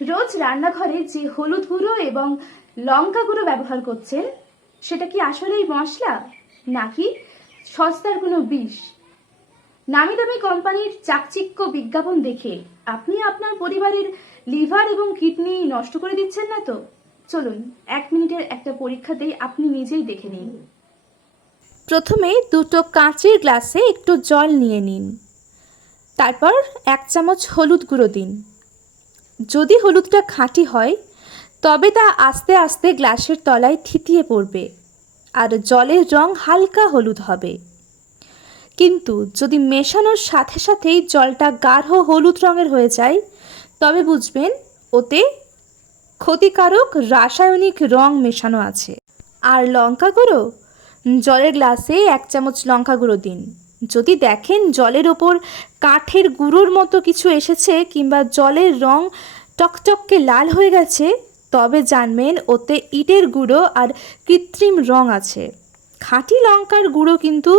রোজ রান্নাঘরে যে হলুদ গুঁড়ো এবং লঙ্কা গুঁড়ো ব্যবহার করছেন সেটা কি আসলেই মশলা নাকি সস্তার কোনো বিষ? নামি দামি কোম্পানির চাকচিক্য বিজ্ঞাপন দেখে আপনি আপনার পরিবারের লিভার এবং কিডনি নষ্ট করে দিচ্ছেন না তো? চলুন 1 মিনিটের একটা পরীক্ষাতেই আপনি নিজেই দেখে নিন। প্রথমে দুটো কাঁচের গ্লাসে একটু জল নিয়ে নিন। তারপর 1 চামচ হলুদ গুঁড়ো দিন। যদি হলুদটা খাঁটি হয় তবে তা আস্তে আস্তে গ্লাসের তলায় থিতিয়ে পড়বে আর জলের রং হালকা হলুদ হবে। কিন্তু যদি মেশানোর সাথে সাথেই জলটা গাঢ় হলুদ রঙের হয়ে যায় তবে বুঝবেন ওতে ক্ষতিকারক রাসায়নিক রং মেশানো আছে। আর লঙ্কা গুঁড়ো, জলের গ্লাসে 1 চামচ লঙ্কা গুঁড়ো দিন। যদি দেখেন জলের ওপর কাঠের গুঁড়োর মতো কিছু এসেছে কিংবা জলের রং টকটকে লাল হয়ে গেছে তবে জানবেন ওতে ইটের গুঁড়ো আর কৃত্রিম রং আছে। খাঁটি লঙ্কার গুঁড়ো কিন্তু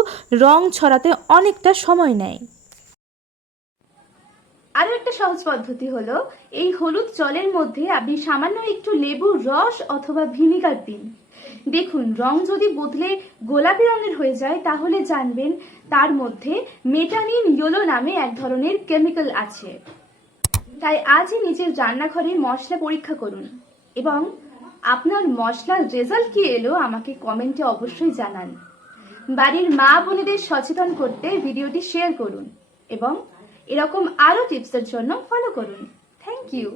রং ছড়াতে অনেকটা সময় নেয়। আরো একটা সহজ পদ্ধতি হলো এই হলুদ জলের মধ্যে আপনি সামান্য একটু লেবুর রস অথবা ভিনিগার দিন। দেখুন রং যদি বদলে গোলাপি রঙের হয়ে যায় তাহলে জানবেন তার মধ্যে মেটানিন ইয়েলো নামে এক ধরনের কেমিক্যাল আছে। তাই আজই নিজের রান্নাঘরে মশলা পরীক্ষা করুন এবং আপনার মশলার রেজাল্ট কি এলো আমাকে কমেন্টে অবশ্যই জানান। বাড়ির মা বোনেদের সচেতন করতে ভিডিওটি শেয়ার করুন এবং এরকম আরো টিপসের জন্য ফলো করুন। Thank you.